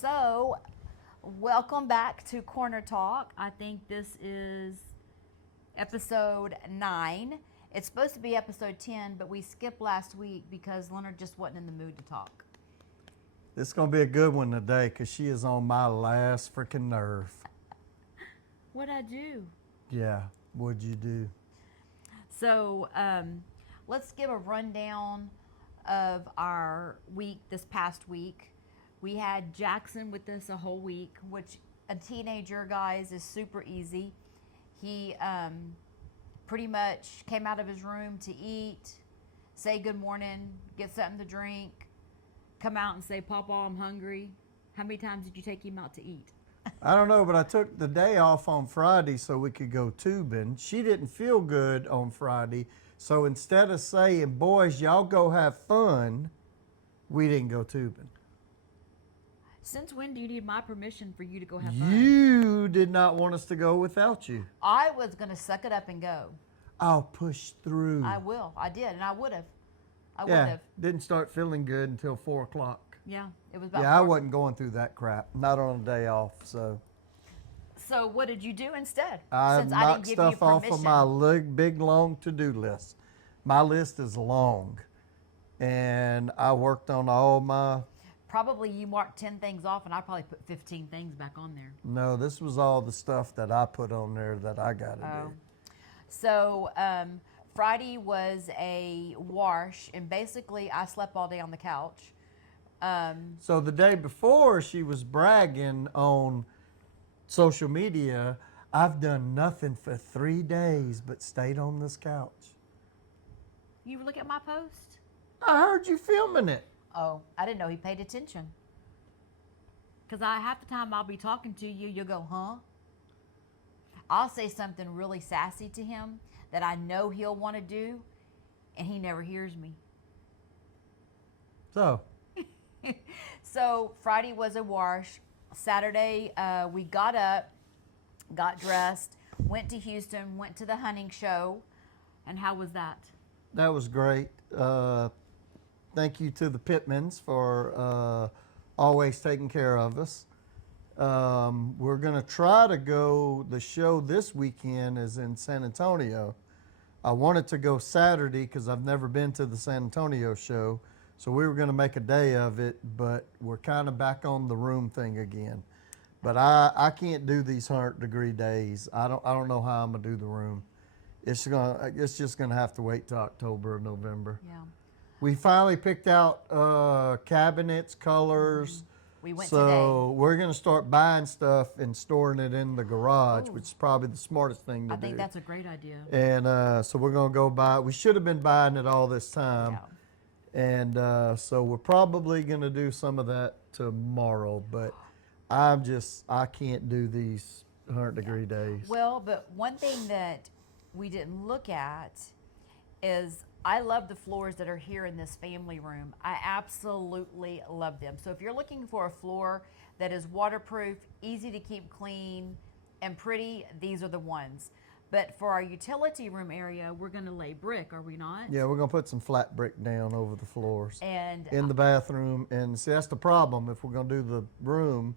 So, welcome back to Corner Talk. I think this is episode 9. It's supposed to be episode 10, but we skipped last week because Leonard just wasn't in the mood to talk. This is going to be a good one today because she is on my last freaking nerve. What'd I do? Yeah, what'd you do? So, let's give a rundown of our week this past week. We had Jackson with us a whole week, which a teenager, guys, is super easy. He pretty much came out of his room to eat, say good morning, get something to drink, come out and say, Papa, I'm hungry. How many times did you take him out to eat? I don't know, but I took the day off on Friday so we could go tubing. She didn't feel good on Friday, so instead of saying, boys, y'all go have fun, we didn't go tubing. Since when do you need my permission for you to go have fun? You did not want us to go without you. I was going to suck it up and go. I'll push through. I will. I did, and I would have. I would have. Didn't start feeling good until 4 o'clock. Yeah, it was about Yeah, I wasn't going through that crap. Not on a day off, so. So what did you do instead? I Since knocked give stuff you off of my big, long to-do list. My list is long, and I worked on all my... Probably you marked 10 things off, and I probably put 15 things back on there. No, this was all the stuff that I put on there that I got to do. So Friday was a wash, and basically I slept all day on the couch. So the day before, she was bragging on social media, I've done nothing for 3 days but stayed on this couch. You look at my post? I heard you filming it. Oh, I didn't know he paid attention. Because half the time I'll be talking to you, you'll go, huh? I'll say something really sassy to him that I know he'll want to do, and he never hears me. So? So Friday was a wash. Saturday, we got up, got dressed, went to Houston, went to the hunting show. And how was that? That was great. Thank you to the Pittmans for always taking care of us. We're going to try to go, the show this weekend is in San Antonio. I wanted to go Saturday because I've never been to the San Antonio show. So we were going to make a day of it, but we're kind of back on the room thing again. But I can't do these 100-degree days. I don't know how I'm going to do the room. It's just going to have to wait till October or November. Yeah. We finally picked out cabinets, colors. We went so we're going to start buying stuff and storing it in the garage, which is probably the smartest thing to do. I think that's a great idea. And so we're going to go buy. We should have been buying it all this time. Yeah. And so we're probably going to do some of that tomorrow. But I can't do these 100-degree days. Well, but one thing that we didn't look at is I love the floors that are here in this family room. I absolutely love them. So if you're looking for a floor that is waterproof, easy to keep clean, and pretty, these are the ones. But for our utility room area, we're going to lay brick, are we not? Yeah, we're going to put some flat brick down over the floors. And in the bathroom. And see, that's the problem. If we're going to do the room,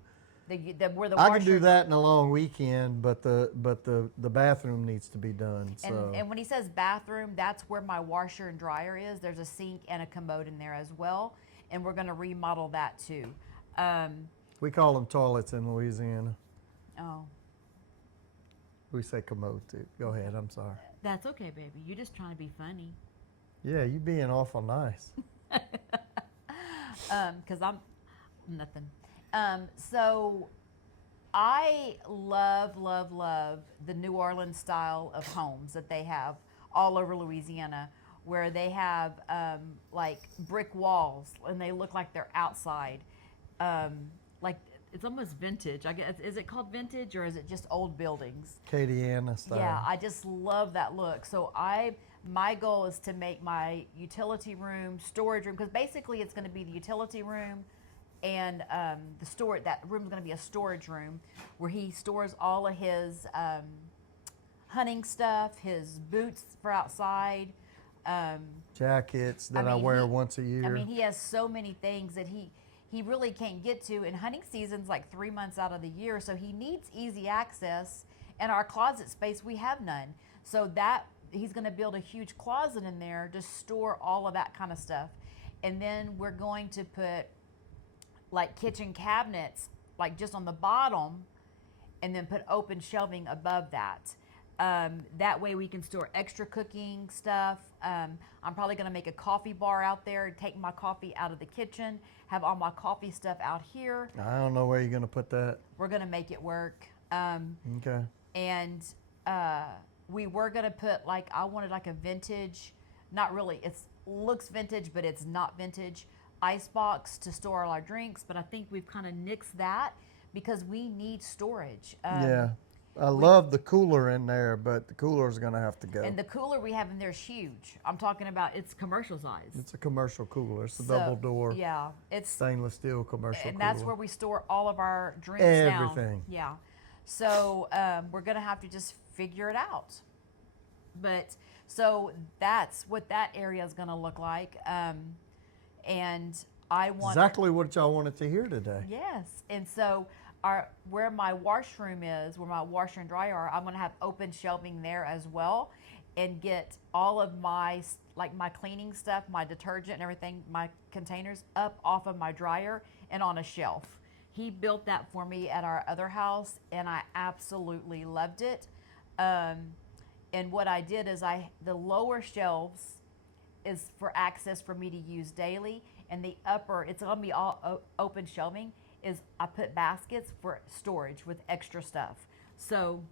where the I can do that in a long weekend, but the bathroom needs to be done. So. And when he says bathroom, that's where my washer and dryer is. There's a sink and a commode in there as well, and we're going to remodel that too. We call them toilets in Louisiana. Oh. We say commode too. Go ahead. I'm sorry. That's okay, baby. You're just trying to be funny. Yeah, you being awful nice. Because I'm nothing. So I love the New Orleans style of homes that they have all over Louisiana, where they have like brick walls and they look like they're outside. Like it's almost vintage. I guess, is it called vintage or is it just old buildings? Acadiana style. Yeah, I just love that look. So my goal is to make my utility room, storage room, because basically it's going to be the utility room and that room is going to be a storage room where he stores all of his hunting stuff, his boots for outside, jackets that I wear once a year. I mean, he has so many things that he really can't get to. And hunting season's like 3 months out of the year, so he needs easy access. And our closet space, we have none. So that he's going to build a huge closet in there to store all of that kind of stuff. And then we're going to put like kitchen cabinets, like just on the bottom, and then put open shelving above that. That way we can store extra cooking stuff. I'm probably going to make a coffee bar out there, take my coffee out of the kitchen, have all my coffee stuff out here. I don't know where you're going to put that. We're going to make it work. Okay. And we were going to put like, I wanted like a vintage, not really, it looks vintage, but it's not vintage, ice box to store all our drinks. But I think we've kind of nixed that because we need storage. Yeah. I love the cooler in there, but the cooler's going to have to go. And the cooler we have in there is huge. I'm talking about, it's commercial size. It's a commercial cooler. It's a double door. Yeah, it's Stainless steel commercial and cooler. that's where we store all of our drinks now. Everything. Yeah. So we're gonna have to just figure it out. But so that's what that area is gonna look like. And I want exactly what y'all wanted to hear today. Yes. And so where my washroom is, where my washer and dryer are, I'm gonna have open shelving there as well, and get all of my like my cleaning stuff, my detergent and everything, my containers up off of my dryer and on a shelf. He built that for me at our other house, and I absolutely loved it. And what I did is the lower shelves is for access for me to use daily, and the upper, it's gonna be all open shelving, is I put baskets for storage with extra stuff. So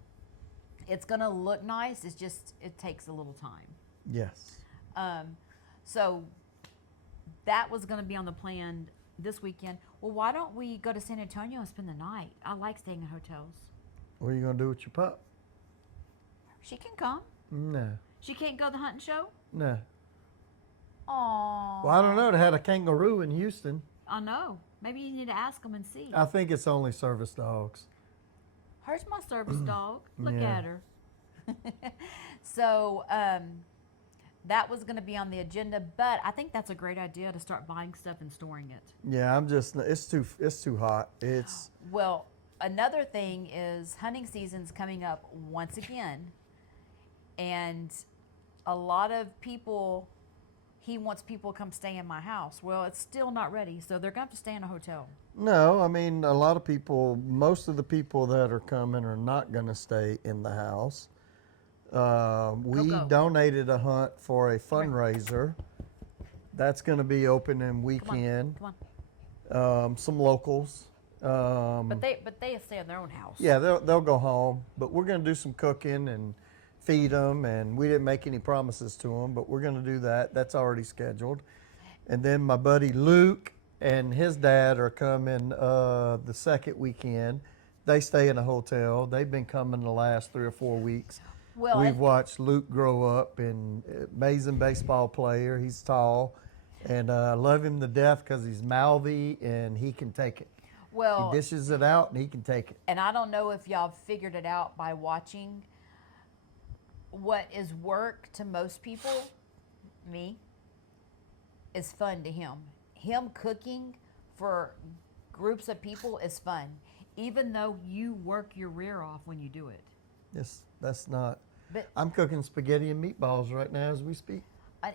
it's gonna look nice, it's just, it takes a little time. Yes. So that was gonna be on the plan this weekend. Well, why don't we go to San Antonio and spend the night? I like staying in hotels. What are you going to do with your pup? She can come. No. She can't go to the hunting show? No. Aww. Well, I don't know. They had a kangaroo in Houston. I know. Maybe you need to ask them and see. I think it's only service dogs. Here's my service dog. Look Yeah. at her. So that was going to be on the agenda, but I think that's a great idea to start buying stuff and storing it. Yeah, it's too hot. It's Well, another thing is hunting season's coming up once again, and a lot of people, he wants people to come stay in my house. Well, it's still not ready, so they're going to have to stay in a hotel. no. I mean, a lot of people. Most of the people that are coming are not going to stay in the house. We Go. donated a hunt for a fundraiser. That's going to be open in weekend. Come on. Some locals. But they stay in their own house. Yeah, they'll go home. But we're going to do some cooking and feed them. And we didn't make any promises to them, but we're going to do that. That's already scheduled. And then my buddy Luke and his dad are coming the second weekend. They stay in a hotel. They've been coming the last 3 or 4 weeks. Well, We've watched Luke grow up, and amazing baseball player. He's tall, and I love him to death because he's mouthy and he can take it. well, He dishes it out and he can take it. and I don't know if y'all figured it out by watching. What is work to most people, me, is fun to him. Him cooking for groups of people is fun, even though you work your rear off when you do it. Yes, that's not. But I'm cooking spaghetti and meatballs right now as we speak.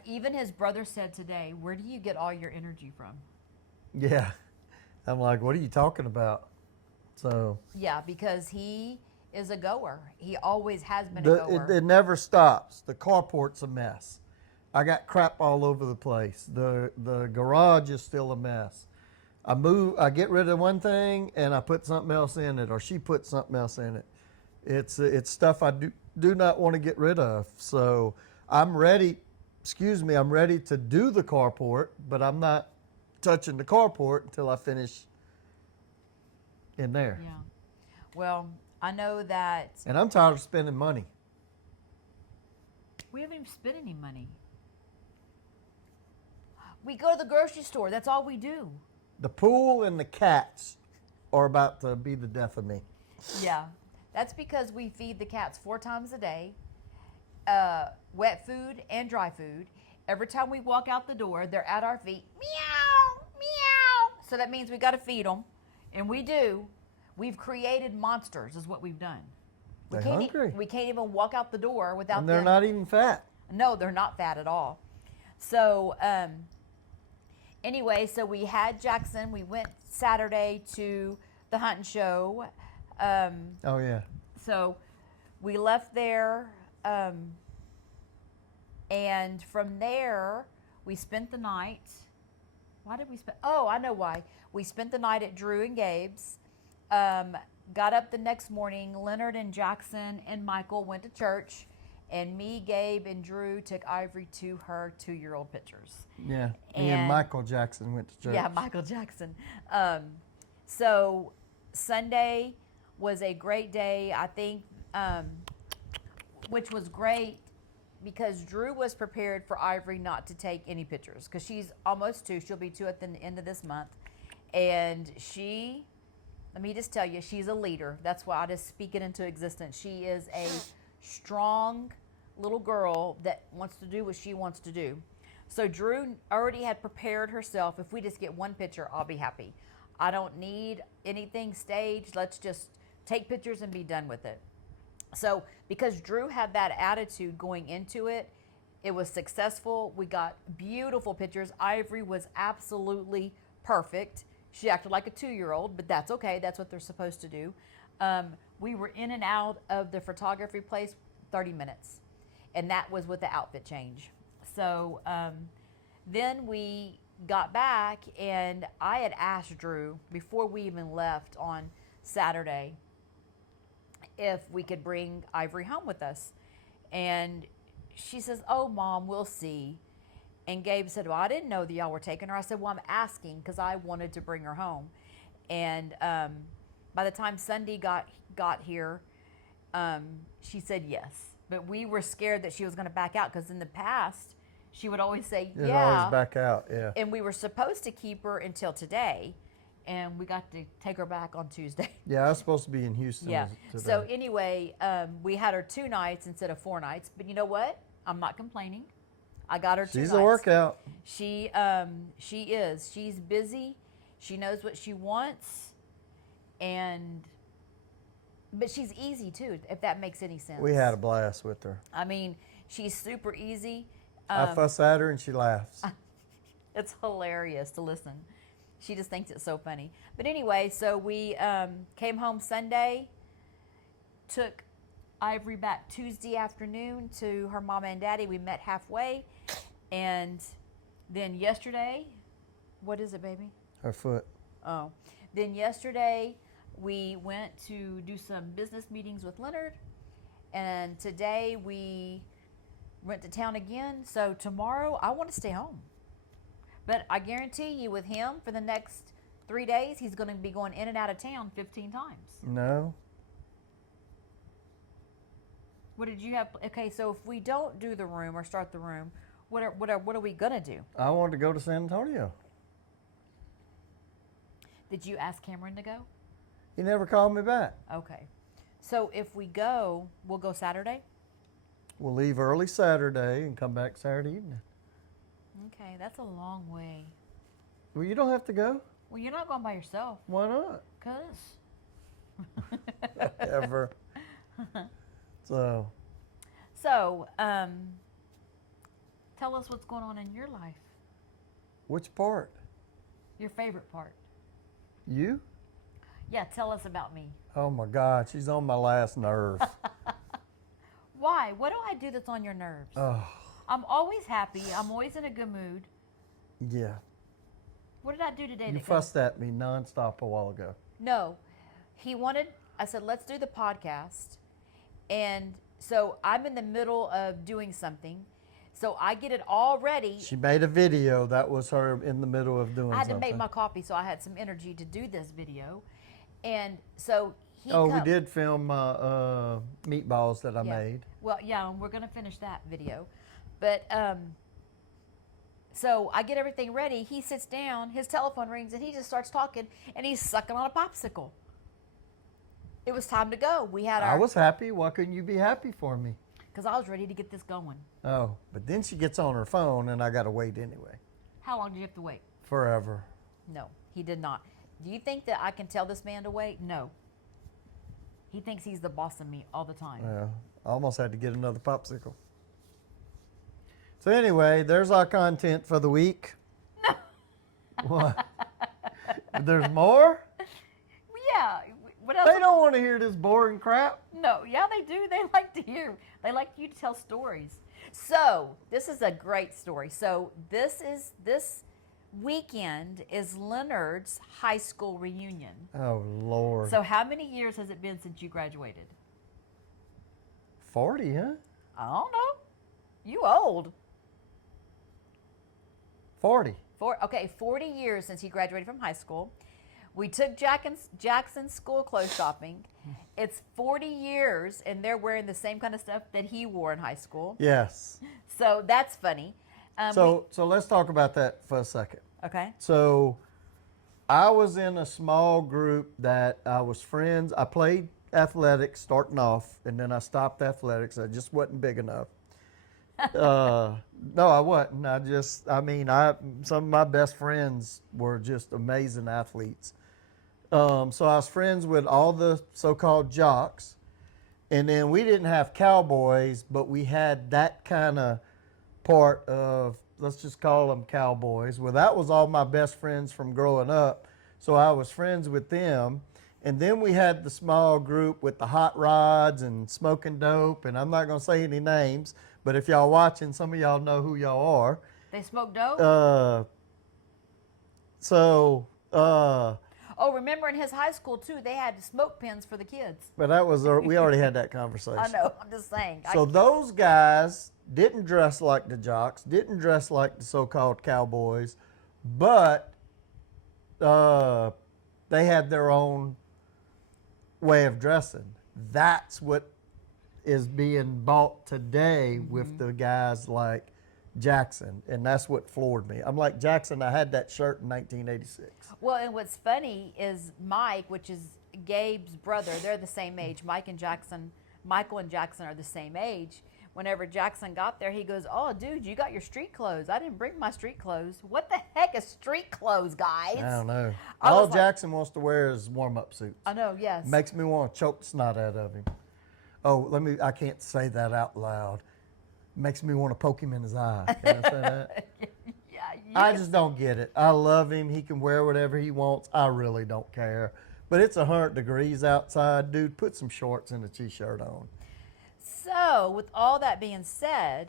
even his brother said today, "Where do you get all your energy from?" Yeah. I'm like, what are you talking about? So Yeah, because he is a goer. He always has been a goer. it never stops. The carport's a mess. I got crap all over the place. The garage is still a mess. I get rid of one thing and I put something else in it, or she puts something else in it. It's stuff I do not want to get rid of. So I'm ready. I'm ready to do the carport, but I'm not touching the carport until I finish in there. Yeah. Well, I know that And I'm tired of spending money. we haven't even spent any money. We go to the grocery store. That's all we do. The pool and the cats are about to be the death of me. Yeah. That's because we feed the cats 4 times a day, wet food and dry food. Every time we walk out the door, they're at our feet, meow, meow, So that means we got to feed them, and we do. We've created monsters, is what we've done. They're hungry. We can't even walk out the door without And they're them. not even fat. No, they're not fat at all. So anyway, so we had Jackson. We went Saturday to the hunting show. Oh, yeah. So we left there, and from there we spent the night. Why did we spend? Oh, I know why. We spent the night at Drew and Gabe's. Got up the next morning. Leonard and Jackson and Michael went to church, and me, Gabe, and Drew took Ivory to her 2-year-old pictures. Yeah. Me and Michael Jackson went to church. Yeah, Michael Jackson. So Sunday was a great day, I think, which was great because Drew was prepared for Ivory not to take any pictures because she's almost 2. She'll be 2 at the end of this month. And she, let me just tell you, she's a leader. That's why I just speak it into existence. She is a strong little girl that wants to do what she wants to do. So Drew already had prepared herself. If we just get one picture, I'll be happy. I don't need anything staged. Let's just take pictures and be done with it. So because Drew had that attitude going into it, it was successful. We got beautiful pictures. Ivory was absolutely perfect. She acted like a 2-year-old, but that's okay. That's what they're supposed to do. We were in and out of the photography place 30 minutes, and that was with the outfit change. So then we got back, and I had asked Drew before we even left on Saturday if we could bring Ivory home with us. And she says, "Oh, Mom, we'll see." And Gabe said, "Well, I didn't know that y'all were taking her." I said, "Well, I'm asking because I wanted to bring her home." And by the time Sunday got here, she said yes. But we were scared that she was going to back out because in the past, she would always say, You'd yeah. always back out, yeah. And we were supposed to keep her until today, and we got to take her back on Tuesday. Yeah, I was supposed to be in Houston Yeah. today. So anyway, we had her 2 nights instead of 4 nights. But you know what? I'm not complaining. I got her 2 nights. She's a workout. She is. She's busy. She knows what she wants, but she's easy too, if that makes any sense. We had a blast with her. I mean, she's super easy. I fuss at her and she laughs. It's hilarious to listen. She just thinks it's so funny. But anyway, so we came home Sunday, took Ivory back Tuesday afternoon to her mama and daddy. We met halfway. And then yesterday, what is it, baby? Her foot. Oh. Then yesterday, we went to do some business meetings with Leonard. And today, we went to town again. So tomorrow, I want to stay home. But I guarantee you, with him, for the next 3 days, he's going to be going in and out of town 15 times. No. What did you have? Okay, so if we don't do the room or start the room, what are we going to do? I wanted to go to San Antonio. Did you ask Cameron to go? He never called me back. Okay. So if we go, we'll go Saturday? We'll leave early Saturday and come back Saturday evening. Okay, that's a long way. Well, you don't have to go. Well, you're not going by yourself. Why not? 'Cause. Ever. So, tell us what's going on in your life. which part? Your favorite part. You? Yeah, tell us about me. Oh my God, she's on my last nerve. Why? What do I do that's on your nerves? Oh, I'm always happy. I'm always in a good mood. yeah. What did I do today? You fussed at me nonstop a while ago. No. I said, let's do the podcast. And so I'm in the middle of doing something. So I get it all ready. She made a video. That was her in the middle of doing something. I had to make my coffee, so I had some energy to do this video. And so we did film meatballs that I made. Well, yeah, and we're going to finish that video. But so I get everything ready. He sits down, his telephone rings, and he just starts talking, and he's sucking on a popsicle. It was time to go. I was happy. Why couldn't you be happy for me? Because I was ready to get this going. Oh, but then she gets on her phone, and I got to wait anyway. How long did you have to wait? Forever. No. He did not. Do you think that I can tell this man to wait? No. He thinks he's the boss of me all the time. Yeah, I almost had to get another popsicle. So anyway, there's our content for the week. No. What? There's more? Yeah. What else? They don't want to hear this boring crap. No. Yeah, they do. They like to hear. They like you to tell stories. So this is a great story. So this weekend is Leonard's high school reunion. Oh, Lord. So how many years has it been since you graduated? 40, huh? I don't know. You old. 40. 40 years since he graduated from high school. We took Jackson's school clothes shopping. It's 40 years, and they're wearing the same kind of stuff that he wore in high school. Yes. So that's funny. So let's talk about that for a second. Okay. So I was in a small group that I was friends. I played athletics starting off, and then I stopped athletics. I just wasn't big enough. No, I wasn't. Some of my best friends were just amazing athletes. So I was friends with all the so-called jocks, and then we didn't have cowboys, but we had that kind of part of, let's just call them cowboys. Well, that was all my best friends from growing up, so I was friends with them. And then we had the small group with the hot rods and smoking dope, and I'm not going to say any names, but if y'all watching, some of y'all know who y'all are. They smoke dope? Oh, remember in his high school, too, they had smoke pens for the kids. But that was, we already had that conversation. I know, I'm just saying. So those guys didn't dress like the jocks, didn't dress like the so-called cowboys, but they had their own way of dressing. That's what is being bought today with the guys like Jackson, and that's what floored me. I'm like, Jackson, I had that shirt in 1986. Well, and what's funny is Mike, which is Gabe's brother, they're the same age. Michael and Jackson are the same age. Whenever Jackson got there, he goes, "Oh, dude, you got your street clothes. I didn't bring my street clothes." What the heck is street clothes, guys? I don't know. All Jackson wants to wear is warm-up suits. I know, yes. Makes me want to choke the snot out of him. Oh, I can't say that out loud. Makes me want to poke him in his eye. Can I say that? Yeah, I just don't get it. I love him. He can wear whatever he wants. I really don't care. But it's 100 degrees outside. Dude, put some shorts and a t-shirt on. So, with all that being said,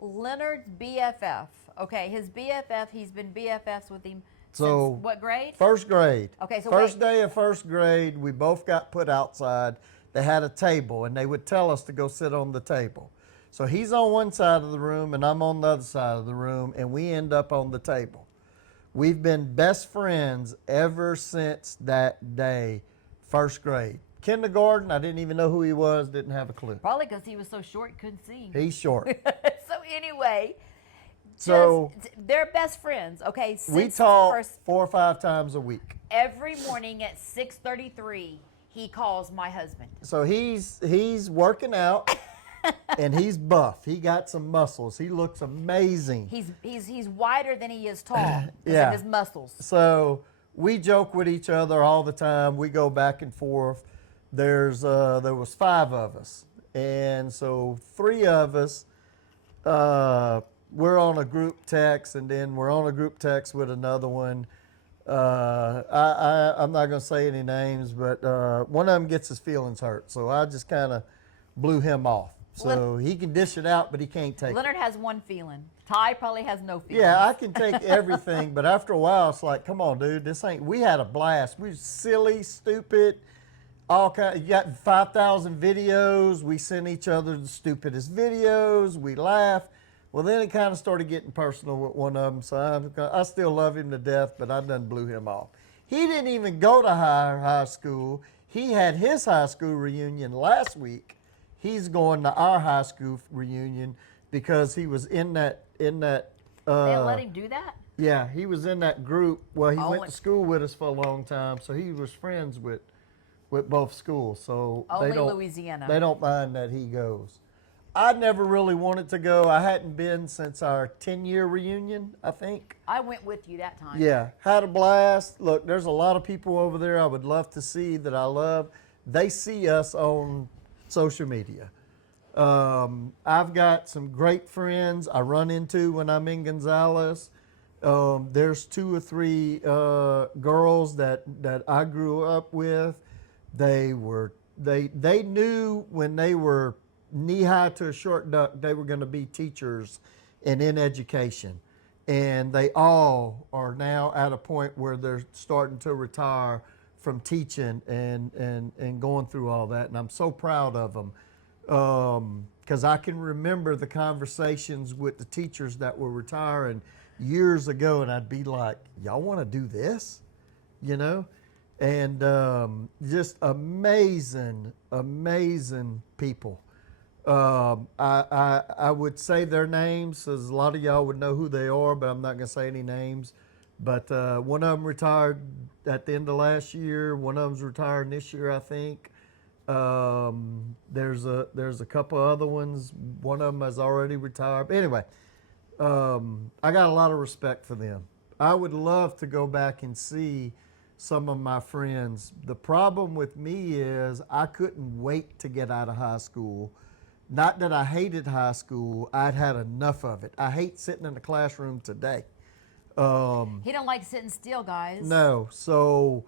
Leonard's BFF, okay, his BFF, he's been BFFs with him since what grade? First grade. Okay, so first day of first grade, we both got put outside. They had a table, and they would tell us to go sit on the table. So he's on one side of the room, and I'm on the other side of the room, and we end up on the table. We've been best friends ever since that day, first grade. Kindergarten, I didn't even know who he was, didn't have a clue. Probably because he was so short, couldn't see. He's short. So anyway, so they're best friends, okay? We talk 4 or 5 times a week. Every morning at 6:33, he calls my husband. So he's working out. And he's buff. He got some muscles. He looks amazing. He's wider than he is tall. Yeah. Of his muscles. So we joke with each other all the time. We go back and forth. There was 5 of us, and so 3 of us we're on a group text, and then we're on a group text with another one. I'm not going to say any names, but one of them gets his feelings hurt, so I just kind of blew him off. So he can dish it out, but he can't take Leonard has one feeling. Ty probably has no feelings. Yeah, I can take everything, but after a while, it's like, come on, dude, we had a blast. We were silly, stupid, all kind. You got 5,000 videos. We sent each other the stupidest videos. We laughed. Well, then it kind of started getting personal with one of them, so I still love him to death, but I done blew him off. He didn't even go to high school. He had his high school reunion last week. He's going to our high school reunion because he was in that. They let him do that? Yeah, he was in that group. Well, he went to school with us for a long time, so he was friends with both schools. So only Louisiana. They don't mind that he goes. I never really wanted to go. I hadn't been since our 10-year reunion, I think. I went with you that time. Yeah, had a blast. Look, there's a lot of people over there I would love to see that I love. They see us on social media. I've got some great friends I run into when I'm in Gonzales. There's 2 or 3 girls that I grew up with. They knew when they were knee high to a short duck they were going to be teachers and in education, and they all are now at a point where they're starting to retire from teaching and going through all that, and I'm so proud of them. Because I can remember the conversations with the teachers that were retiring years ago, and I'd be like, y'all want to do this? You know? And just amazing, amazing people. I would say their names, as a lot of y'all would know who they are, but I'm not going to say any names. But one of them retired at the end of last year. One of them's retiring this year, I think. There's a couple other ones. One of them has already retired. But anyway, I got a lot of respect for them. I would love to go back and see some of my friends. The problem with me is I couldn't wait to get out of high school. Not that I hated high school. I'd had enough of it. I hate sitting in the classroom today. He don't like sitting still, guys. No, so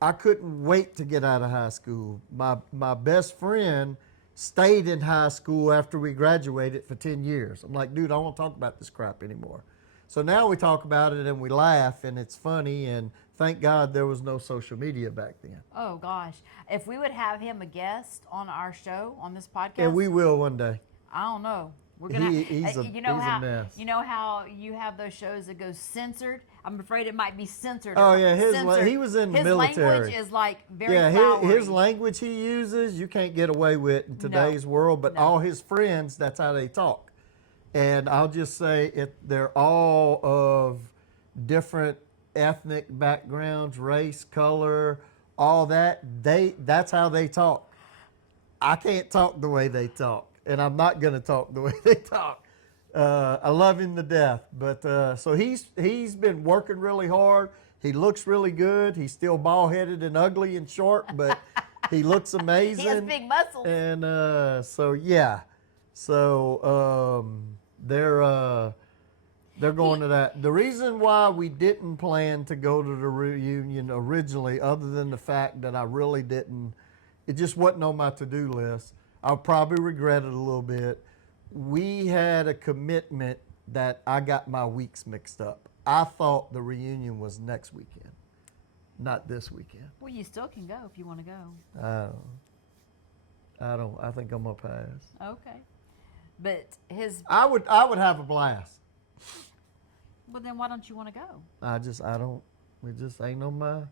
I couldn't wait to get out of high school. My best friend stayed in high school after we graduated for 10 years. I'm like, dude, I don't want to talk about this crap anymore. So now we talk about it and we laugh and it's funny, and thank God there was no social media back then. Oh gosh, if we would have him a guest on our show on this podcast, And we will one day. I don't know. We're gonna. He's a mess. You know how you have those shows that go censored. I'm afraid it might be censored. Oh yeah, censored. He was in the his military. language is like very yeah, flowery. his language he uses you can't get away with in today's world. But all his friends, that's how they talk. And I'll just say they're all of different ethnic backgrounds, race, color, all that. That's how they talk. I can't talk the way they talk, and I'm not going to talk the way they talk. I love him to death, but so he's been working really hard. He looks really good. He's still bald-headed and ugly and short, but he looks amazing. He has big muscles. And so yeah, so they're going to that. The reason why we didn't plan to go to the reunion originally, other than the fact that I really didn't, it just wasn't on my to-do list. I'll probably regret it a little bit. We had a commitment that I got my weeks mixed up. I thought the reunion was next weekend, not this weekend. Well, you still can go if you want to go. I don't. I think I'm gonna pass. Okay, but I would have a blast. Well, then why don't you want to go? I don't. It just ain't on my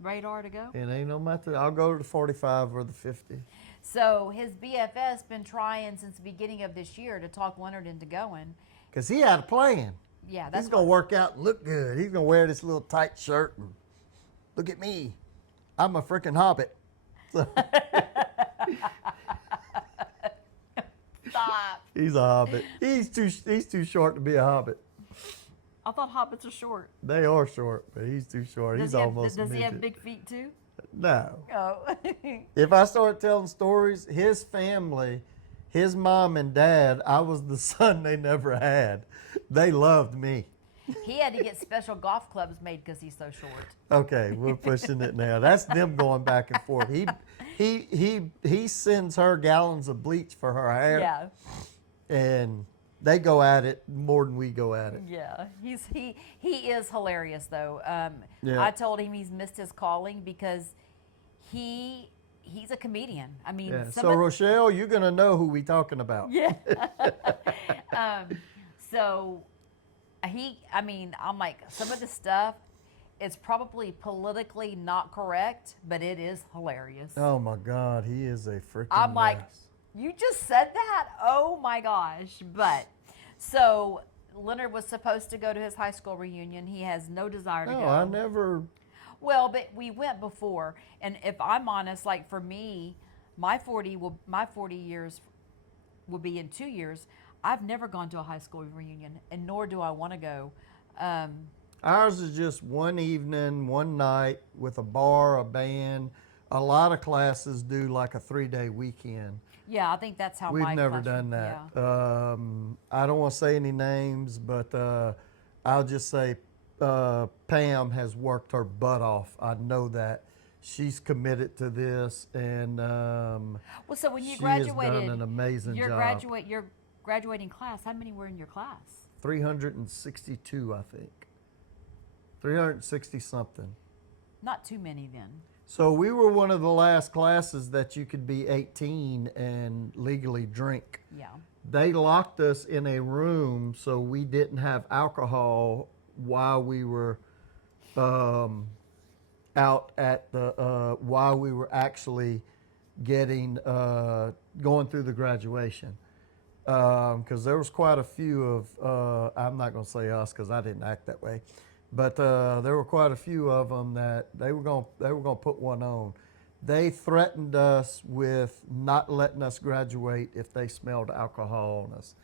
radar to go. It ain't on my. I'll go to the 45 or the 50. So his BFS been trying since the beginning of this year to talk Leonard into going. Cause he had a plan. Yeah, that's he's gonna work out and look good. He's gonna wear this little tight shirt and look at me. I'm a freaking hobbit. So. Stop. He's a hobbit. He's too short to be a hobbit. I thought hobbits are short. They are short, but he's too short. Does he have big feet too? No. Oh. If I start telling stories, his family, his mom and dad, I was the son they never had. They loved me. He had to get special golf clubs made because he's so short. Okay, we're pushing it now. That's them going back and forth. He sends her gallons of bleach for her hair. Yeah. And they go at it more than we go at it. Yeah, he is hilarious though. Yeah. I told him he's missed his calling because he's a comedian. I mean, yeah. So Rochelle, you're gonna know who we talking about. Yeah. So I'm like, some of the stuff is probably politically not correct, but it is hilarious. Oh my God, he is a freaking I'm mess. like, you just said that? Oh my gosh. But so Leonard was supposed to go to his high school reunion. He has no desire to go. No, I never. Well, but we went before, and if I'm honest, like for me, my 40 years will be in 2 years. I've never gone to a high school reunion, and nor do I want to go. Ours is just one evening, one night with a bar, a band. A lot of classes do like a 3-day weekend. Yeah, I think that's how We've my never class- done that. Yeah. I don't want to say any names, but I'll just say Pam has worked her butt off. I know that. She's committed to this, and Well, so when you she graduated, has done an amazing job. your graduating class, how many were in your class? 362, I think. 360 something. Not too many then. So we were one of the last classes that you could be 18 and legally drink. Yeah. They locked us in a room so we didn't have alcohol while we were out at the while we were actually getting going through the graduation, because there was quite a few of I'm not going to say us because I didn't act that way, but there were quite a few of them that they were going to put one on. They threatened us with not letting us graduate if they smelled alcohol on us,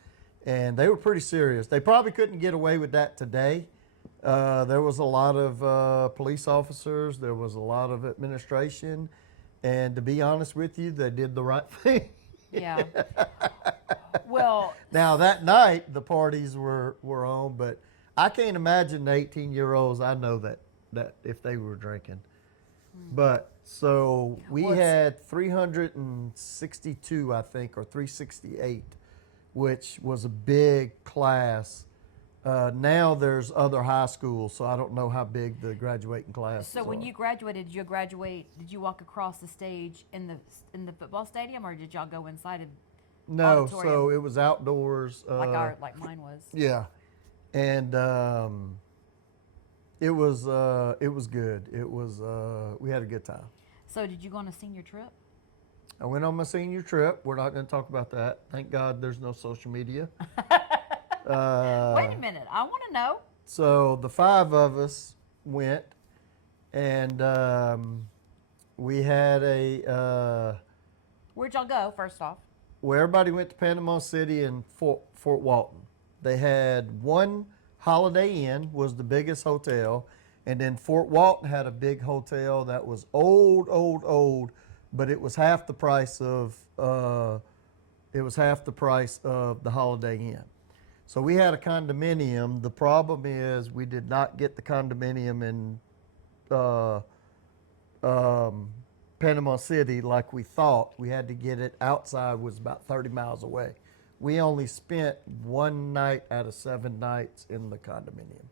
and they were pretty serious. They probably couldn't get away with that today. There was a lot of police officers. There was a lot of administration. And to be honest with you, they did the right thing. Yeah. Well, Now, that night, the parties were on, but I can't imagine the 18-year-olds. I know that if they were drinking. But so we Well, had 362, I think, or 368, which was a big class. Now there's other high schools, so I don't know how big the graduating class. so when you graduated, did you walk across the stage in the football stadium, or did y'all go inside and No, auditorium? so it was outdoors. like mine was? Yeah, and it was good. It was we had a good time. So did you go on a senior trip? I went on my senior trip. We're not going to talk about that. Thank God there's no social media. Wait a minute, I want to know. So the 5 of us went, and we had Where'd y'all go, first off? where everybody went to Panama City and Fort Walton. They had one Holiday Inn was the biggest hotel, and then Fort Walton had a big hotel that was old, but it was half the price of the Holiday Inn. So we had a condominium. The problem is we did not get the condominium in Panama City like we thought. We had to get it outside, was about 30 miles away. We only spent 1 night out of 7 nights in the condominium.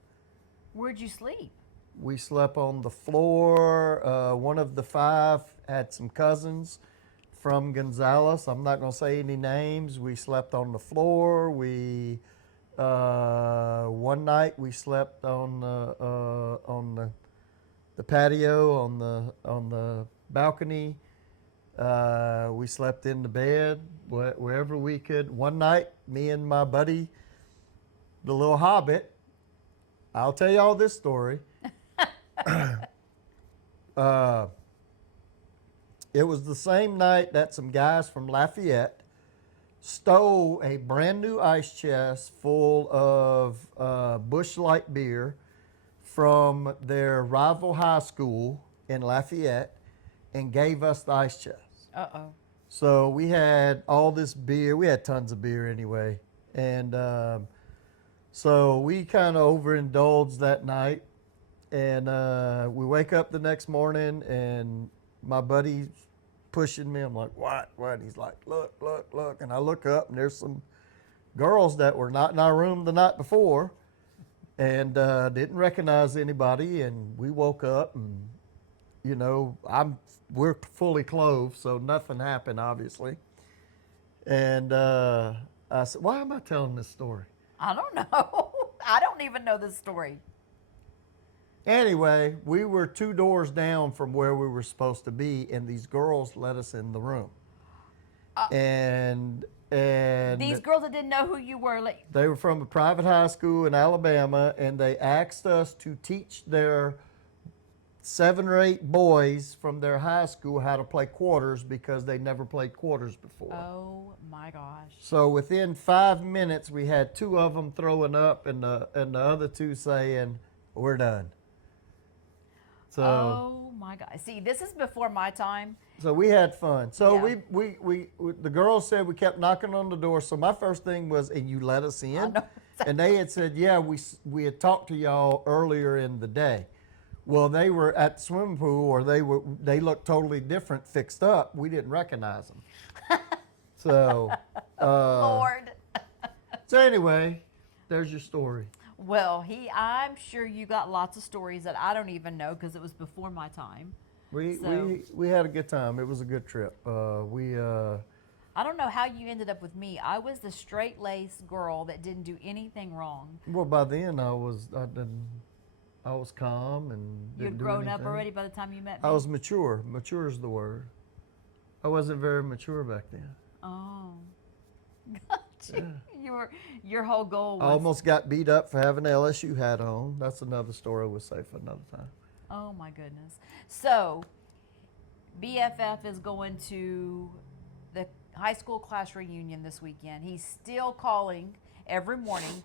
Where'd you sleep? We slept on the floor. One of the 5 had some cousins from Gonzales. I'm not going to say any names. We slept on the floor. One night we slept on the patio, on the balcony. We slept in the bed wherever we could. One night, me and my buddy, the little hobbit, I'll tell y'all this story. It was the same night that some guys from Lafayette stole a brand new ice chest full of Busch Light beer from their rival high school in Lafayette and gave us the ice chest. Uh-oh. So we had all this beer. We had tons of beer anyway. And so we kind of overindulged that night. And we wake up the next morning, and my buddy's pushing me. I'm like, what? And he's like, look. And I look up, and there's some girls that were not in our room the night before and didn't recognize anybody. And we woke up, and, you know, we're fully clothed, so nothing happened, obviously. And I said, why am I telling this story? I don't know. I don't even know this story. Anyway, we were 2 doors down from where we were supposed to be, and these girls let us in the room. And These girls that didn't know who you were, like, they were from a private high school in Alabama, and they asked us to teach their 7 or 8 boys from their high school how to play quarters because they never played quarters before. Oh my gosh. So within 5 minutes, we had 2 of them throwing up and the other 2 saying, "We're done." So Oh my God. See, this is before my time. so we had fun. So Yeah. we the girls said we kept knocking on the door. So my first thing was, "And you let us in?" I know. And they had said, "Yeah, we had talked to y'all earlier in the day." Well, they were at the swimming pool, or they looked totally different, fixed up. We didn't recognize them. So, Lord. so anyway, there's your story. Well, I'm sure you got lots of stories that I don't even know because it was before my time. We had a good time. It was a good trip. I don't know how you ended up with me. I was the straight-laced girl that didn't do anything wrong. Well, by then I was calm and You didn't had do grown up anything. already by the time you met me? I was mature. Mature is the word. I wasn't very mature back then. Oh. Gotcha. Your whole goal was... I almost got beat up for having an LSU hat on. That's another story we'll say for another time. Oh my goodness. So, BFF is going to the high school class reunion this weekend. He's still calling every morning,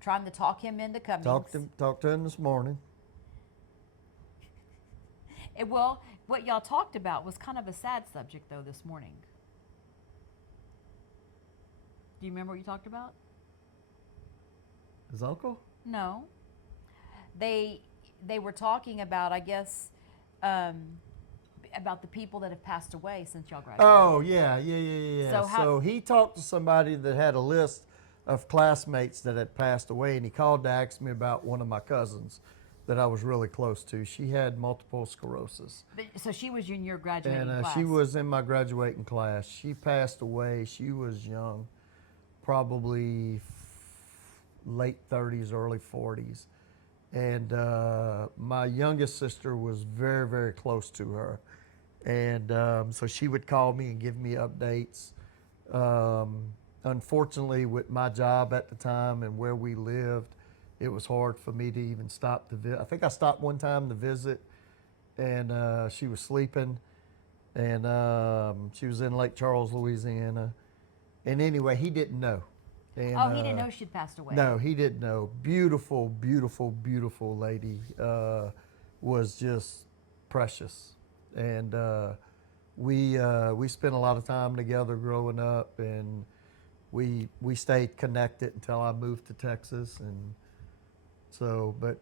trying to talk him into coming. Talked to him this morning. Well, what y'all talked about was kind of a sad subject, though, this morning. Do you remember what you talked about? His uncle? No. They were talking about, I guess, about the people that have passed away since y'all graduated. Oh, yeah. So he talked to somebody that had a list of classmates that had passed away, and he called to ask me about one of my cousins that I was really close to. She had multiple sclerosis. So she was in your graduating And class. she was in my graduating class. She passed away. She was young, probably late 30s, early 40s. And my youngest sister was very, very close to her. And so she would call me and give me updates. Unfortunately, with my job at the time and where we lived, it was hard for me to even stop to visit. I think I stopped one time to visit, and she was sleeping, and she was in Lake Charles, Louisiana. And anyway, he didn't know. And, he didn't know she'd passed away. No, he didn't know. Beautiful, beautiful, beautiful lady. Was just precious. And we spent a lot of time together growing up, and we stayed connected until I moved to Texas. And so, but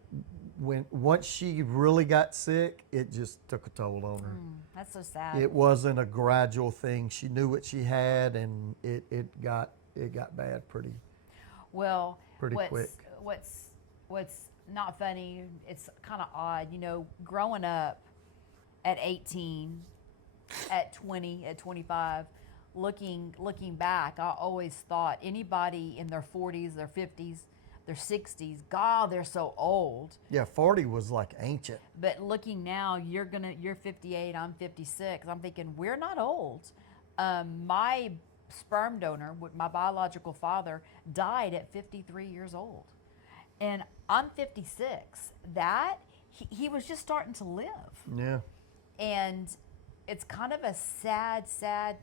once she really got sick, it just took a toll on her. That's so sad. It wasn't a gradual thing. She knew what she had, and it got bad pretty quick. What's not funny, it's kind of odd, growing up at 18, at 20, at 25, looking back, I always thought anybody in their 40s, their 50s, their 60s, God, they're so old. Yeah, 40 was like ancient. But looking now, you're 58, I'm 56. I'm thinking we're not old. My sperm donor, my biological father, died at 53 years old, and I'm 56. He was just starting to live. Yeah. And it's kind of a sad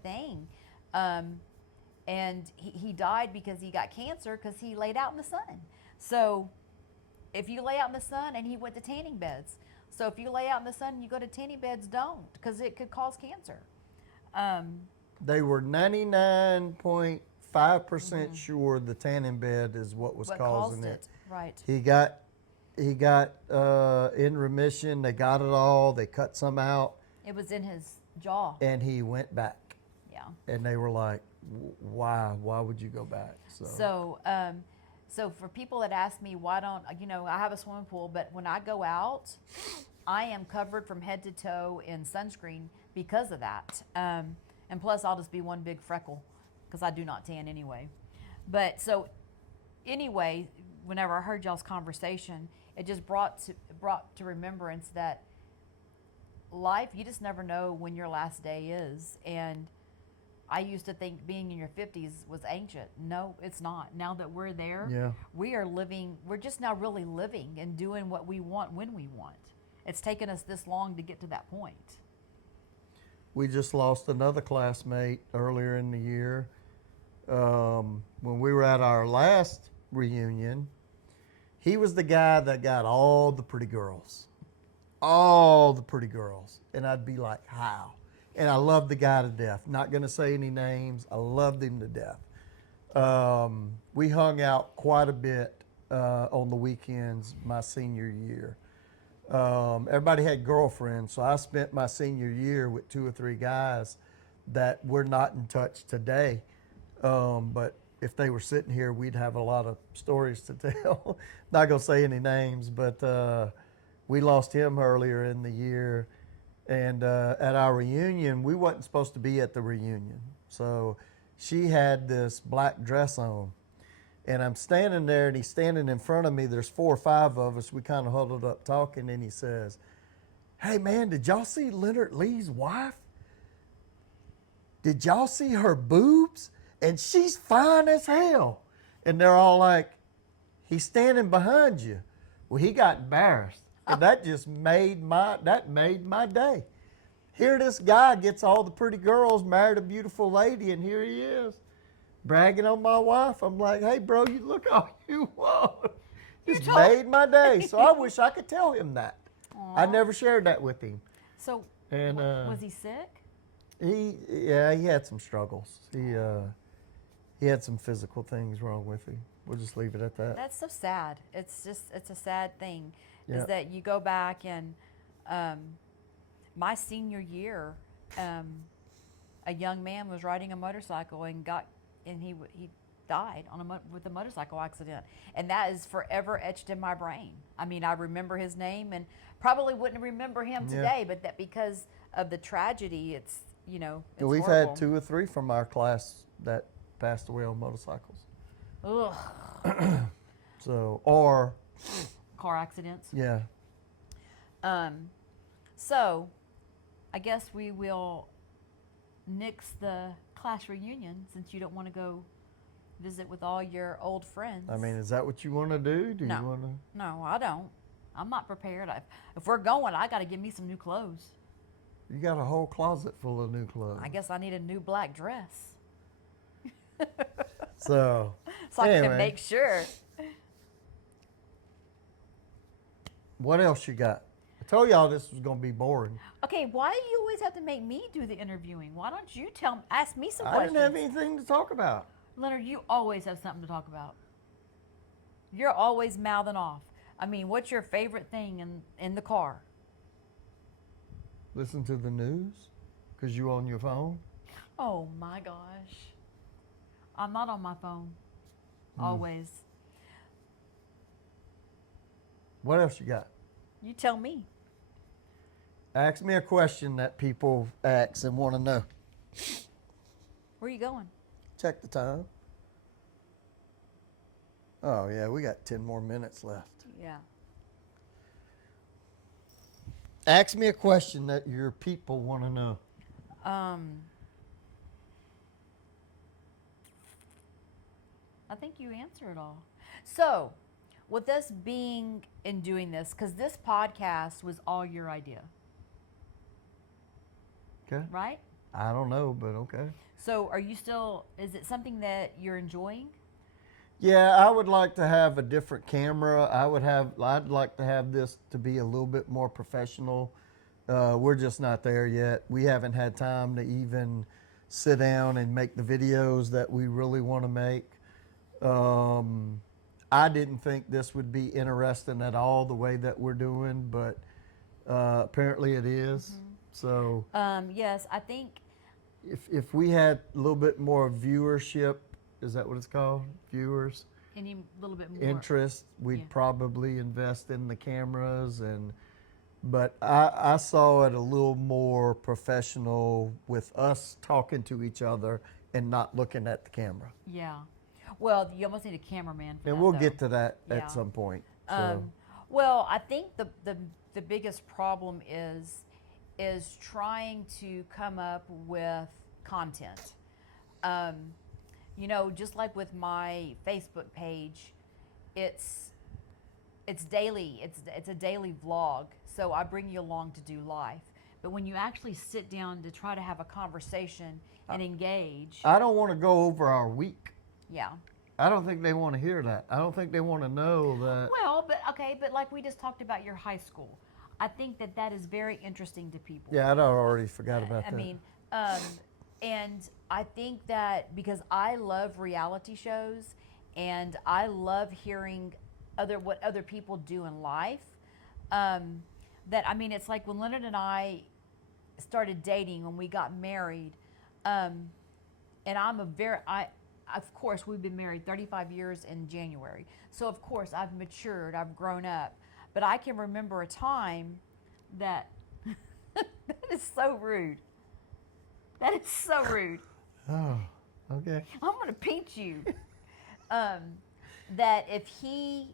thing. And he died because he got cancer because he laid out in the sun. So if you lay out in the sun, and he went to tanning beds. So if you lay out in the sun and you go to tanning beds, don't, because it could cause cancer. They were 99.5% sure the tanning bed is what was causing it. Right. He got in remission. They got it all. They cut some out. It was in his jaw. And he went back. Yeah. And they were like, why? Why would you go back? So for people that ask me, why don't, I have a swimming pool, but when I go out, I am covered from head to toe in sunscreen because of that. And plus, I'll just be one big freckle because I do not tan anyway. But so anyway, whenever I heard y'all's conversation, it just brought to remembrance that life, you just never know when your last day is. And I used to think being in your 50s was ancient. No, it's not. Now that we're there, Yeah. we are living, we're just now really living and doing what we want when we want. it's taken us this long to get to that point. We just lost another classmate earlier in the year. When we were at our last reunion, he was the guy that got all the pretty girls. All the pretty girls. And I'd be like, how? And I loved the guy to death. Not going to say any names. I loved him to death. We hung out quite a bit on the weekends my senior year. Everybody had girlfriends, so I spent my senior year with 2 or 3 guys that we're not in touch today. But if they were sitting here, we'd have a lot of stories to tell. Not going to say any names, but we lost him earlier in the year. And at our reunion, we wasn't supposed to be at the reunion. So she had this black dress on. And I'm standing there, and he's standing in front of me. There's 4 or 5 of us. We kind of huddled up talking, and he says, "Hey, man, did y'all see Leonard Lee's wife? Did y'all see her boobs? And she's fine as hell." And they're all like, "He's standing behind you." Well, he got embarrassed. And that just made my day. Here this guy gets all the pretty girls, married a beautiful lady, and here he is bragging on my wife. I'm like, "Hey, bro, you look all you want." Just made my day. So I wish I could tell him that. Aww. I never shared that with him. So, And was he sick? He had some struggles. He had some physical things wrong with him. We'll just leave it at that. That's so sad. It's a sad thing. Yeah. Is that you go back and my senior year, a young man was riding a motorcycle and he died with a motorcycle accident, and that is forever etched in my brain. I mean, I remember his name and probably wouldn't remember him today, but that because of the tragedy, it's We've horrible. had 2 or 3 from our class that passed away on motorcycles. Ugh. Or Car accidents. yeah. So, I guess we will nix the class reunion since you don't want to go visit with all your old friends. I mean, is that what you want to do? Do No. you want to? No, I don't. I'm not prepared. If we're going, I got to get me some new clothes. You got a whole closet full of new clothes. I guess I need a new black dress. So I anyway, can make sure. What else you got? I told y'all this was going to be boring. Okay, why do you always have to make me do the interviewing? Why don't you ask me some I questions? didn't have anything to talk about. Leonard, you always have something to talk about. You're always mouthing off. I mean, what's your favorite thing in the car? Listen to the news because you on your phone. Oh my gosh. I'm not on my phone. Always. What else you got? You tell me. Ask me a question that people ask and want to know. Where are you going? Check the time. Oh, yeah, we got 10 more minutes left. Yeah. Ask me a question that your people want to know. I think you answer it all. So, with us being and doing this, because this podcast was all your idea, Okay. right? I don't know, but okay. So, is it something that you're enjoying? Yeah, I would like to have a different camera. I'd like to have this to be a little bit more professional. We're just not there yet. We haven't had time to even sit down and make the videos that we really want to make. I didn't think this would be interesting at all the way that we're doing, but apparently it is. Mm-hmm. So Yes, I think. if we had a little bit more viewership, is that what it's called? Viewers? Any little bit more Interest, we'd Yeah. probably invest in the cameras, but I saw it a little more professional with us talking to each other and not looking at the camera. Yeah. Well, you almost need a cameraman for And that, we'll though. get to that Yeah. at some point. So. Well, I think the biggest problem is trying to come up with content. Just like with my Facebook page, it's it's daily. It's a daily vlog. So I bring you along to do life. But when you actually sit down to try to have a conversation and engage, I don't want to go over our week. yeah. I don't think they want to hear that. I don't think they want to know that. Well, but okay, but like we just talked about your high school, I think that that is very interesting to people. Yeah, I already forgot about I that. mean, and I think that because I love reality shows and I love hearing what other people do in life, that I mean, it's like when Leonard and I started dating when we got married, and of course we've been married 35 years in January, so of course I've matured, I've grown up, but I can remember a time that that is so rude. That is so rude. Oh, okay. I'm gonna pinch you. That if he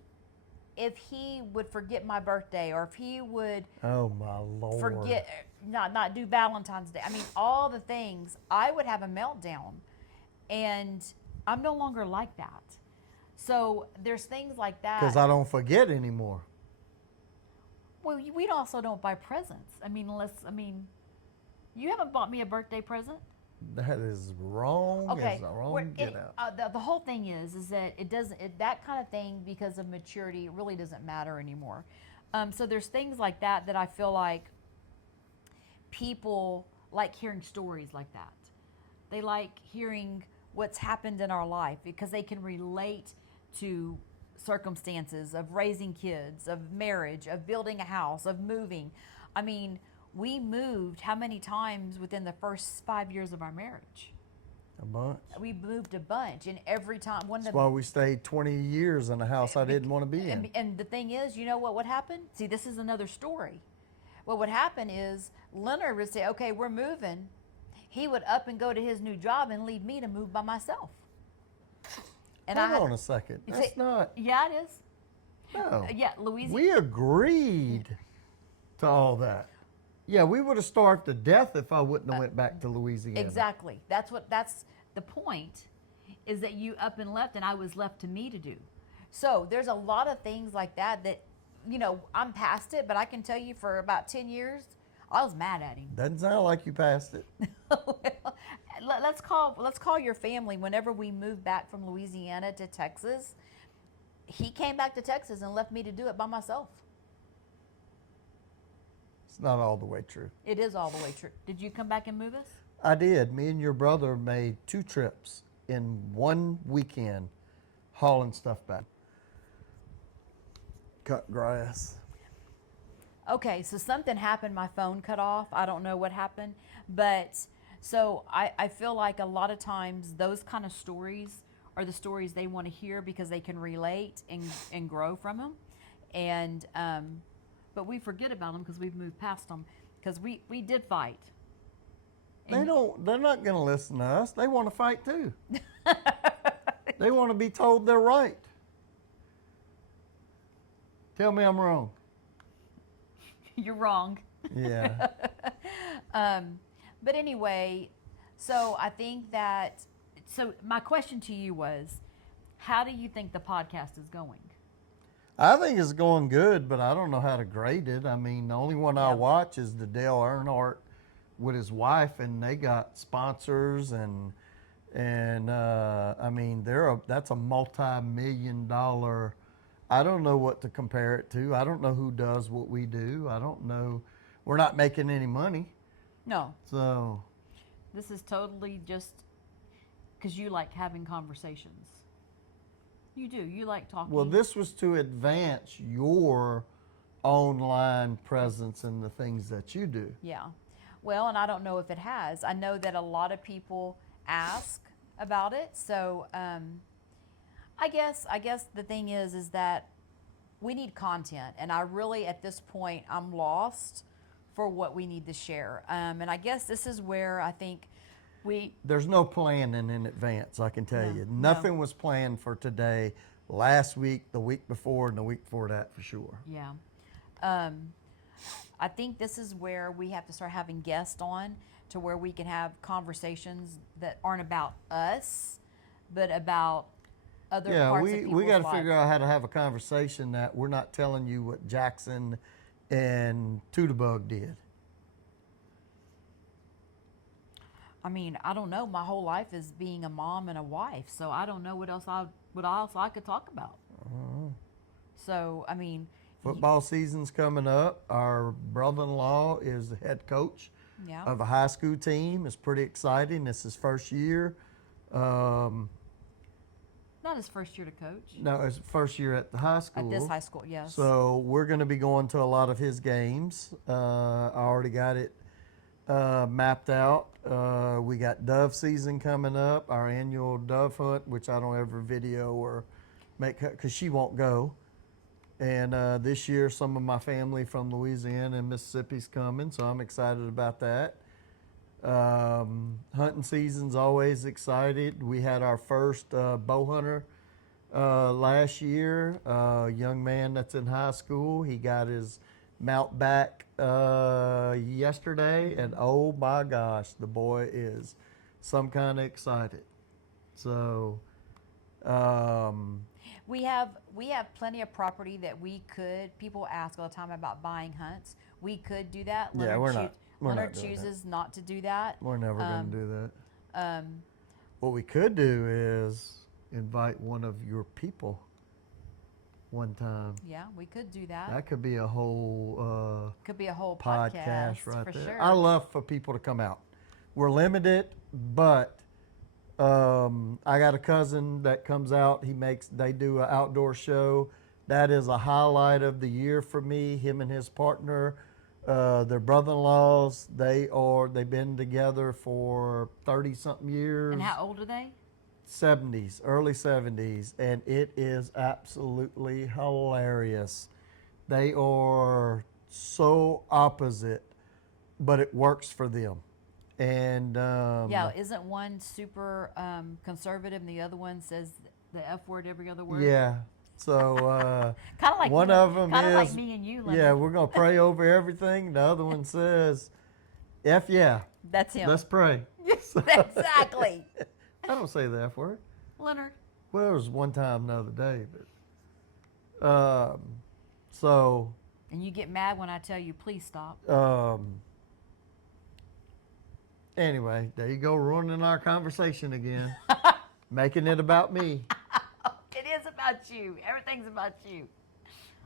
would forget my birthday, or if he would Oh my Lord. forget not do Valentine's Day, I mean all the things, I would have a meltdown, and I'm no longer like that. So there's things like that. Because I don't forget anymore. Well, we also don't buy presents. You haven't bought me a birthday present. That is wrong. Okay, As a wrong get out. The whole thing is that it doesn't that kind of thing, because of maturity, it really doesn't matter anymore. So there's things like that I feel like people like hearing stories like that. They like hearing what's happened in our life because they can relate to circumstances of raising kids, of marriage, of building a house, of moving. I mean, we moved how many times within the first 5 years of our marriage? A bunch. We moved a bunch, and every time That's why we stayed 20 years in a house I didn't want to be in. and the thing is, you know what would happen? See, this is another story. What would happen is Leonard would say, "Okay, we're moving." He would up and go to his new job and leave me to move by myself. And Hold on a second. That's not. Yeah, it is. No. Yeah, Louisiana. We agreed to all that. Yeah, we would have starved to death if I wouldn't have went back to Louisiana. Exactly. That's the point, is that you up and left and I was left to me to do. So there's a lot of things like that, I'm past it, but I can tell you for about 10 years, I was mad at him. Doesn't sound like you passed it. Well, let's call your family. Whenever we moved back from Louisiana to Texas, he came back to Texas and left me to do it by myself. It's not all the way true. It is all the way true. Did you come back and move us? I did. Me and your brother made 2 trips in one weekend hauling stuff back. Cut grass. Okay, so something happened. My phone cut off. I don't know what happened. But so I feel like a lot of times those kind of stories are the stories they want to hear because they can relate and grow from them. And but we forget about them because we've moved past them, because we did fight. They're not going to listen to us. They want to fight too. They want to be told they're right. Tell me I'm wrong. You're wrong. Yeah. But anyway, so I think that, so my question to you was, how do you think the podcast is going? I think it's going good, but I don't know how to grade it. I mean, the only one I Yeah. watch is the Dale Earnhardt with his wife, and they got sponsors, and I mean, that's a multi-million-dollar. I don't know what to compare it to. I don't know who does what we do. I don't know. We're not making any money. No, So, this is totally just because you like having conversations. You do. You like talking. well, this was to advance your online presence and the things that you do. Yeah. Well, and I don't know if it has. I know that a lot of people ask about it. So I guess the thing is that we need content, and I really, at this point, I'm lost for what we need to share. And I guess this is where I think There's no planning in advance, I can tell No, you. no. Nothing was planned for today, last week, the week before, and the week before that for sure. Yeah. I think this is where we have to start having guests on, to where we can have conversations that aren't about us, but about other Yeah, parts of we people's got to lives. figure out how to have a conversation that we're not telling you what Jackson and Tudabug did. I mean, I don't know. My whole life is being a mom and a wife, so I don't know what else I could talk about. So I mean, Football season's coming up. Our brother-in-law is the head coach yeah. of a high school team. It's pretty exciting. It's his first year. Not his first year to coach. No, it's first year at the high school. At this high school, yes. So we're going to be going to a lot of his games. I already got it mapped out. We got dove season coming up, our annual dove hunt, which I don't ever video or make because she won't go. And this year, some of my family from Louisiana and Mississippi's coming, so I'm excited about that. Hunting season's always excited. We had our first bow hunter last year, a young man that's in high school. He got his mount back yesterday, and oh my gosh, the boy is some kind of excited. So we have plenty of property that we could. People ask all the time about buying hunts. We could do that. Yeah, we're not Leonard doing chooses not to do that. we're never going to do that. What we could do is invite one of your people one time. Yeah, we could do that. That could be a whole Could be a whole podcast right for there. sure. I love for people to come out. We're limited, but I got a cousin that comes out. They do an outdoor show. That is a highlight of the year for me. Him and his partner, their brother-in-laws. They've been together for 30-something years. And how old are they? 70s, early 70s, and it is absolutely hilarious. They are so opposite, but it works for them. And yeah, isn't one super conservative and the other one says the F word every other word? Yeah. So kind of like one of them kind is of like me and you. Leonard. yeah, we're gonna pray over everything. The other one says, "F yeah." That's him. Let's pray. Exactly. I don't say the F word. Leonard. Well, there was one time the other day, but so. And you get mad when I tell you, please stop. Anyway, there you go, ruining our conversation again, making it about me. It is about you. Everything's about you.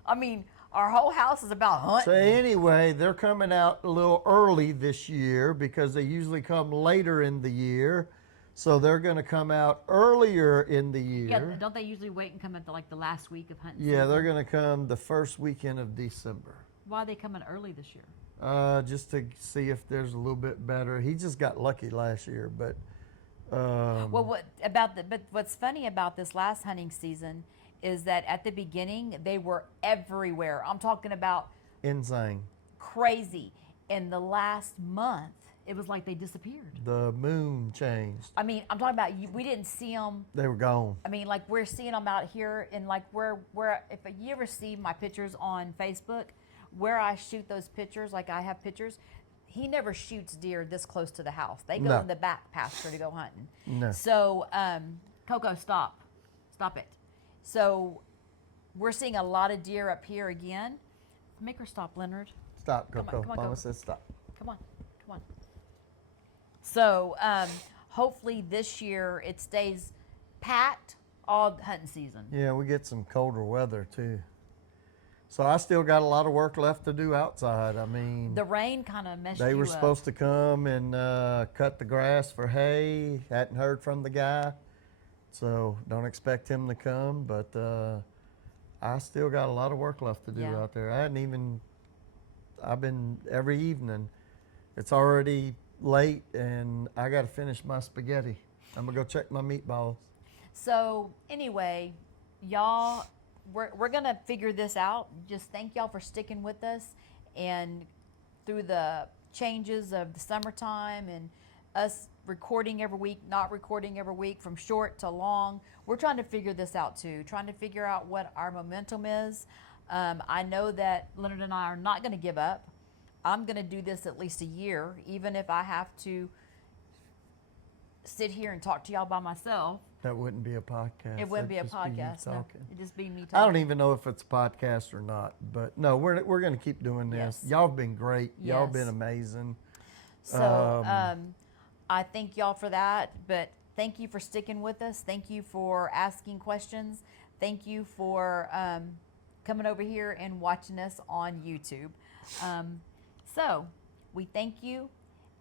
I mean, our whole house is about hunting. So anyway, they're coming out a little early this year because they usually come later in the year. So they're going to come out earlier in the year. Yeah, don't they usually wait and come at the last week of hunting Yeah, season? they're going to come the first weekend of December. Why are they coming early this year? Just to see if there's a little bit better. He just got lucky last year, but. Well, but what's funny about this last hunting season is that at the beginning they were everywhere. I'm talking about Insane. crazy. In the last month, it was like they disappeared. The moon changed. I mean, I'm talking about we didn't see them. They were gone. I mean, like we're seeing them out here, and like where if you ever see my pictures on Facebook, where I shoot those pictures, like I have pictures. He never shoots deer this close to the house. They go No. in the back pasture to go hunting. No. So, Coco, stop it. So, we're seeing a lot of deer up here again. Make her stop, Leonard. Stop, Come on, Coco. come on, Mama Coco. said stop. Come on. So, hopefully this year it stays packed all hunting season. Yeah, we get some colder weather too. So I still got a lot of work left to do outside. I mean, The rain kind of messed they you were up. supposed to come and cut the grass for hay. Hadn't heard from the guy, so don't expect him to come. But I still got a lot of work left to do Yeah. out there. I've been every evening. It's already late, and I got to finish my spaghetti. I'm gonna go check my meatballs. So anyway, y'all, we're gonna figure this out. Just thank y'all for sticking with us, and through the changes of the summertime and us recording every week, not recording every week, from short to long. We're trying to figure this out too. Trying to figure out what our momentum is. I know that Leonard and I are not going to give up. I'm going to do this at least a year, even if I have to sit here and talk to y'all by myself. That wouldn't be a podcast. It wouldn't be a That'd just you podcast. No, talking. it'd just be me talking. I don't even know if it's a podcast or not, but no, we're going to keep doing this. Yes. Y'all have been great. Y'all Yes. been amazing. So I thank y'all for that, but thank you for sticking with us. Thank you for asking questions. Thank you for coming over here and watching us on YouTube. So we thank you,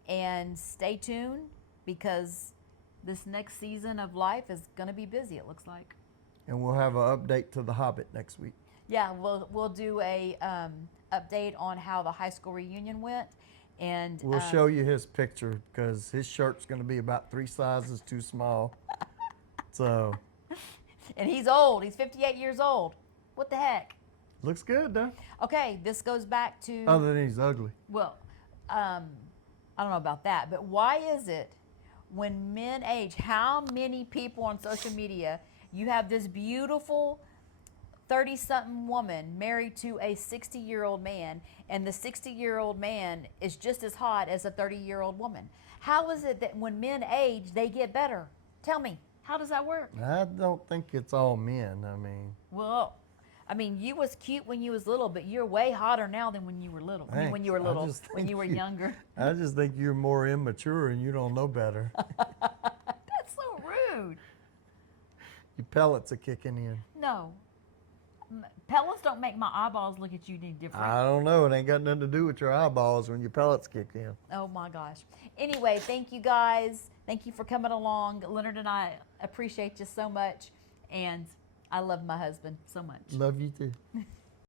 and stay tuned because this next season of life is going to be busy, it looks like. And we'll have an update to The Hobbit next week. Yeah, we'll do a update on how the high school reunion went, and We'll show you his picture because his shirt's going to be about 3 sizes too small. So and he's old. He's 58 years old. What the heck? looks good though. Okay, this goes back to Other than he's ugly. well, I don't know about that, but why is it when men age? How many people on social media you have this beautiful 30-something woman married to a 60-year-old man, and the 60-year-old man is just as hot as a 30-year-old woman? How is it that when men age, they get better? Tell me, how does that work? I don't think it's all men. I mean, Well, I mean, you was cute when you was little, but you're way hotter now than when you were little. I mean, when you were thanks. I little, just when think you were younger. I just think you're more immature and you don't know better. That's so rude. Your pellets are kicking in. No. Pellets don't make my eyeballs look at you any different. I don't know. It ain't got nothing to do with your eyeballs when your pellets kick in. Oh my gosh. Anyway, thank you guys. Thank you for coming along. Leonard and I appreciate you so much. And I love my husband so much. Love you too.